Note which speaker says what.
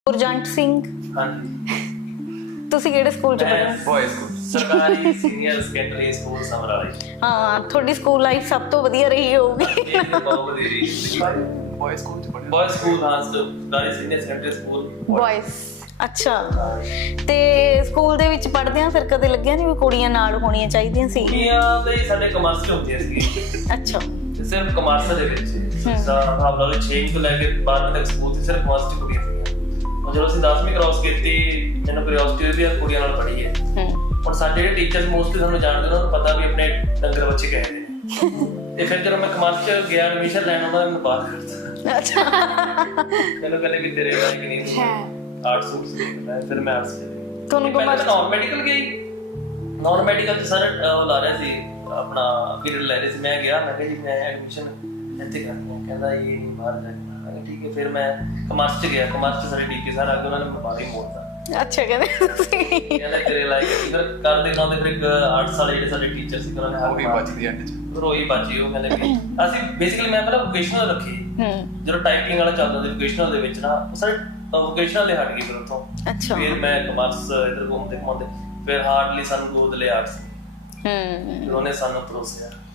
Speaker 1: ਗੁਰਜੰਟ ਸਿੰਘ
Speaker 2: ਹਾਂਜੀ
Speaker 1: ਤੁਸੀਂ ਕਿਹੜੇ ਸਕੂਲ ਚ ਪੜ੍ਹੇ ਹੋ?
Speaker 2: ਬॉयਜ਼ ਸਕੂਲ ਸਰਕਾਰੀ ਸੀਨੀਅਰ ਸੈਕੰਡਰੀ ਸਕੂਲ ਸਮਰਾਲੀ।
Speaker 1: ਹਾਂ, ਤੁਹਾਡੀ ਸਕੂਲ ਲਾਈਫ ਸਭ ਤੋਂ ਵਧੀਆ ਰਹੀ ਹੋਊਗੀ।
Speaker 2: ਇਹ ਬਹੁਤ ਵਧੀਆ ਰਹੀ।
Speaker 3: ਬॉयਜ਼ ਸਕੂਲ ਚ ਪੜ੍ਹੇ
Speaker 2: ਬॉयਜ਼ ਸਕੂਲ ਹਾਂ ਸਰਕਾਰੀ ਸੀਨੀਅਰ ਸੈਕੰਡਰੀ ਸਕੂਲ।
Speaker 1: ਬॉयਜ਼ ਅੱਛਾ। ਤੇ ਸਕੂਲ ਦੇ ਵਿੱਚ ਪੜ੍ਹਦਿਆਂ ਫਿਰ ਕਦੇ ਲੱਗਿਆ ਨਹੀਂ ਵੀ ਕੁੜੀਆਂ ਨਾਲ ਹੋਣੀਆਂ ਚਾਹੀਦੀਆਂ ਸੀ?
Speaker 2: ਕੁੜੀਆਂ ਦੇ ਸਾਡੇ ਕਮਰਸ ਚ ਹੁੰਦੀਆਂ ਸੀ
Speaker 1: ਅੱਛਾ।
Speaker 2: ਤੇ ਸਿਰਫ ਕਮਰਸ ਦੇ ਵਿੱਚ ਆਪਣਾ 6 ਤੋਂ ਲੈ ਕੇ 12ਵੀਂ ਤੱਕ ਸਕੂਲ ਤੇ ਸਿਰਫ ਕਮਰਸ ਚ ਕੁੜੀਆਂ ਸੀਗੀਆਂ। ਜਦੋਂ ਅਸੀਂ 10ਵੀਂ ਕ੍ਰਾਸ ਕੀਤੀ ਮੈਨੂੰ ਕਿਉਰਿਓਸਿਟੀ ਹੋਈ ਵੀ ਆ ਕੁੜੀਆਂ ਨਾਲ ਪੜ੍ਹੀਏ। ਹੁਣ ਸਾਡੇ ਜਿਹੜੇ ਟੀਚਰਸ ਮੋਸਟਲੀ ਸਾਨੂੰ ਜਾਣਦੇ ਉਹਨਾਂ ਨੂੰ ਪਤਾ ਵੀ ਆਪਣੇ ਡੰਗਰ ਬੱਚੇ ਕਹਿੰਦੇ ਨੇ। ਤੇ ਫਿਰ ਜਦੋਂ ਮੈਂ ਕਮਰਸ ਚ ਗਿਆ ਐਡਮਿਸ਼ਨ ਲੈਣ ਉਹਨਾਂ ਨੇ ਮੈਨੂੰ ਬਾਹਰ ਕਰਤਾ।
Speaker 1: ਅੱਛਾ।
Speaker 2: ਮੈਨੂੰ ਕਹਿੰਦੇ ਵੀ ਤੇਰੇ ਲਾਇਕ ਨਹੀਂ
Speaker 1: ਹੈ
Speaker 2: ਆਰਟਸ ਦੇਖਦਾ। ਫਿਰ ਮੈਂ ਆਰਟਸ ਚਲੇ
Speaker 1: ਤੁਹਾਨੂੰ
Speaker 2: ਕਮਰਸ ਨਾਨ ਮੈਡੀਕਲ ਗਈ। ਨਾਨ ਮੈਡੀਕਲ ਚ ਸਰ ਉਹ ਲਾ ਰਿਹਾ ਸੀ ਆਪਣਾ ਪੀਰੀਅਡ ਲੈ ਰਹੇ ਸੀ। ਮੈਂ ਗਿਆ ਮੈਂ ਕਿਹਾ ਜੀ ਮੈਂ ਐਡਮਿਸ਼ਨ ਇੱਥੇ ਕਰਨੀ ਹੈ। ਕਹਿੰਦਾ ਇਹ ਨਹੀਂ ਬਾਹਰ ਜਾਣਾ। ਮੈਂ ਕਿਹਾ ਠੀਕ ਹੈ। ਫਿਰ ਮੈਂ ਕਮਰਸ ਚ ਗਿਆ। ਕਮਰਸ ਚ ਸਾਡੇ ਡੀਕੇ ਸਰ ਆ ਗਏ ਉਹਨਾਂ ਨੇ ਮੈਨੂੰ ਬਾਹਰ ਹੀ ਮੋੜਤਾ।
Speaker 1: ਅੱਛਾ ਕਹਿੰਦੇ ਤੁਸੀਂ
Speaker 2: ਕਹਿੰਦਾ ਤੇਰੇ ਲਾਇਕ ਫਿਰ ਕਰਦੇ ਕਰਾਉਂਦੇ ਫਿਰ ਇੱਕ 8 ਸਾਲ ਜਿਹੜੇ ਸਾਡੇ ਟੀਚਰ ਸੀ ਉਹਨਾਂ ਨੇ
Speaker 3: ਉਹ ਵੀ ਬਚਦੀ ਐਂਡ ਚ
Speaker 2: ਫਿਰ ਉਹੀ ਬਚੀ। ਉਹ ਕਹਿੰਦੇ ਕਿ ਅਸੀਂ ਬੇਸਿਕਲੀ ਮੈਂ ਪਹਿਲਾਂ ਵੋਕੇਸ਼ਨਲ ਰੱਖੀ। ਜਦੋਂ ਟਾਈਪਿੰਗ ਵਾਲਾ ਚੱਲਦਾ ਸੀ ਵੋਕੇਸ਼ਨਲ ਦੇ ਵਿੱਚ ਨਾ ਸਾਰੇ ਵੋਕੇਸ਼ਨਲ ਦੇ ਹਟ ਗਈ ਫਿਰ ਉੱਥੋਂ।
Speaker 1: ਅੱਛਾ।
Speaker 2: ਫਿਰ ਮੈਂ ਕਮਰਸ ਇਧਰ ਘੁੰਮਦੇ ਘੁੰਮਦੇ ਫਿਰ ਹਾਰਡਲੀ ਸਾਨੂੰ ਗੋਦ ਲਿਆ ਆਰਟਸ।
Speaker 1: ਹੂੰ।
Speaker 2: ਉਹਨੇ ਸਾਨੂੰ ਪਰੋਸਿਆ।